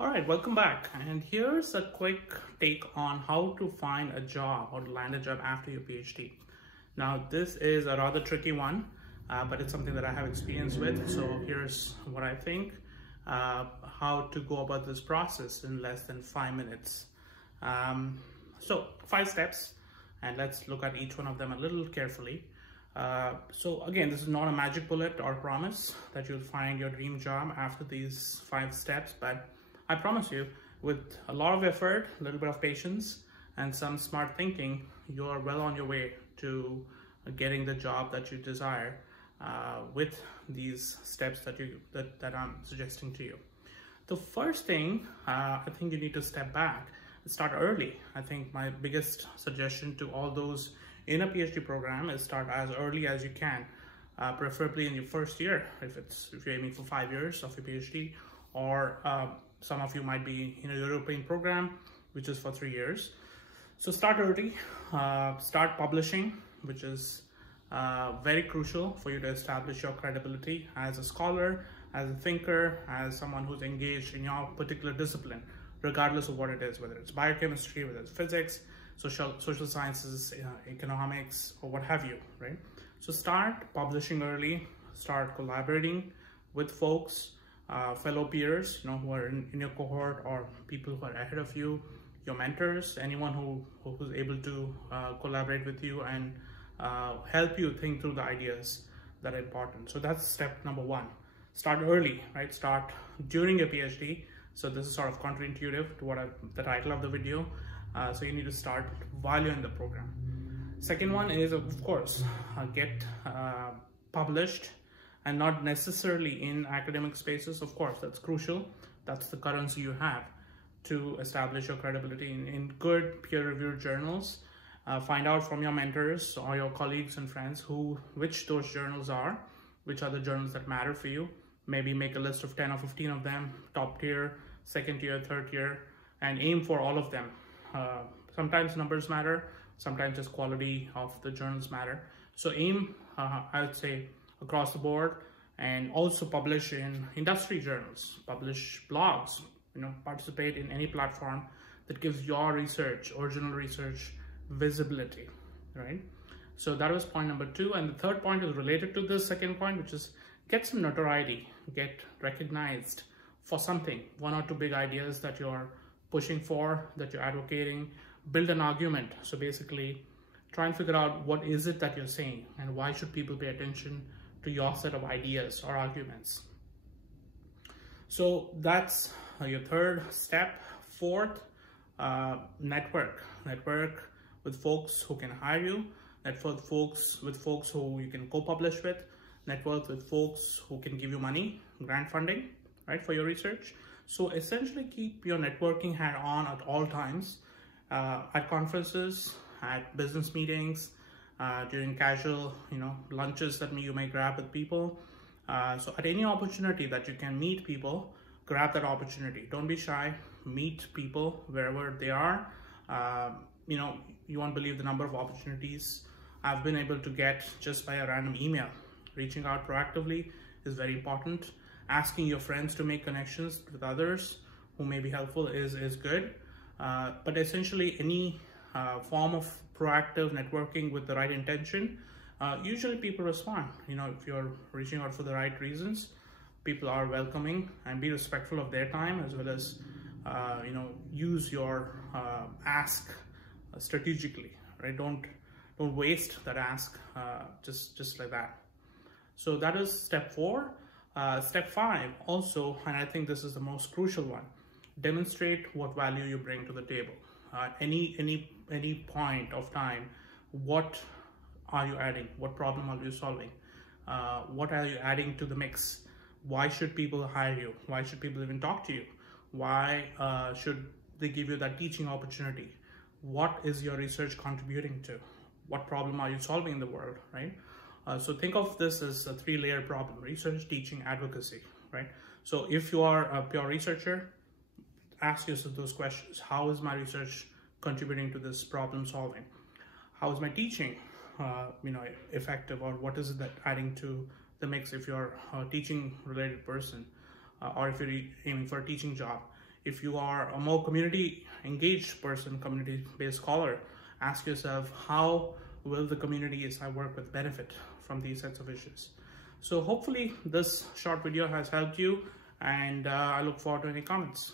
All right, welcome back. And here's a quick take on how to find a job or land a job after your PhD. Now, this is a rather tricky one, but it's something that I have experience with. So here's what I think, how to go about this process in less than 5 minutes. So 5 steps, and let's look at each one of them a little carefully. So again, this is not a magic bullet or promise that you'll find your dream job after these 5 steps, but I promise you, with a lot of effort, a little bit of patience, and some smart thinking, you're well on your way to getting the job that you desire with these steps that I'm suggesting to you. The first thing, I think you need to step back and start early. I think my biggest suggestion to all those in a PhD program is start as early as you can, preferably in your first year, if you're aiming for 5 years of your PhD, or some of you might be in a European program, which is for 3 years. So start early, start publishing, which is very crucial for you to establish your credibility as a scholar, as a thinker, as someone who's engaged in your particular discipline, regardless of what it is, whether it's biochemistry, whether it's physics, social sciences, economics, or what have you, right? So start publishing early, start collaborating with folks, fellow peers, who are in your cohort, or people who are ahead of you, your mentors, anyone who's able to collaborate with you and help you think through the ideas that are important. So that's step number 1. Start early, right? Start during your PhD. So this is sort of counterintuitive to the title of the video. So you need to start while you're in the program. Second one is, of course, get published, and not necessarily in academic spaces. Of course, that's crucial. That's the currency you have to establish your credibility in good peer-reviewed journals. Find out from your mentors or your colleagues and friends which those journals are, which are the journals that matter for you. Maybe make a list of 10 or 15 of them, top tier, second tier, third tier, and aim for all of them. Sometimes numbers matter, sometimes just quality of the journals matter. So aim, I would say, across the board, and also publish in industry journals, publish blogs, participate in any platform that gives your research, original research, visibility, right? So that was point number 2. And the third point is related to this second point, which is get some notoriety, get recognized for something, 1 or 2 big ideas that you're pushing for, that you're advocating. Build an argument. So basically try and figure out what is it that you're saying and why should people pay attention to your set of ideas or arguments. So that's your third step. Fourth, network with folks who can hire you, network with folks who you can co-publish with, network with folks who can give you money, grant funding, right, for your research. So essentially keep your networking hat on at all times, at conferences, at business meetings, during casual, lunches that you may grab with people. So at any opportunity that you can meet people, grab that opportunity. Don't be shy. Meet people wherever they are. You won't believe the number of opportunities I've been able to get just by a random email. Reaching out proactively is very important. Asking your friends to make connections with others who may be helpful is good. But essentially any form of proactive networking with the right intention, usually people respond. If you're reaching out for the right reasons, people are welcoming, and be respectful of their time, as well as use your ask strategically, right? Don't waste that ask just like that. So that is step 4. Step 5 also, and I think this is the most crucial one, demonstrate what value you bring to the table. Any point of time, what are you adding? What problem are you solving? What are you adding to the mix? Why should people hire you? Why should people even talk to you? Why should they give you that teaching opportunity? What is your research contributing to? What problem are you solving in the world, right? So think of this as a 3-layer problem: research, teaching, advocacy, right? So if you are a pure researcher, ask yourself those questions. How is my research contributing to this problem solving? How is my teaching effective, or what is it that adding to the mix if you're a teaching related person, or if you're aiming for a teaching job? If you are a more community engaged person, community-based scholar, ask yourself, how will the communities I work with benefit from these sets of issues? So hopefully this short video has helped you, and I look forward to any comments.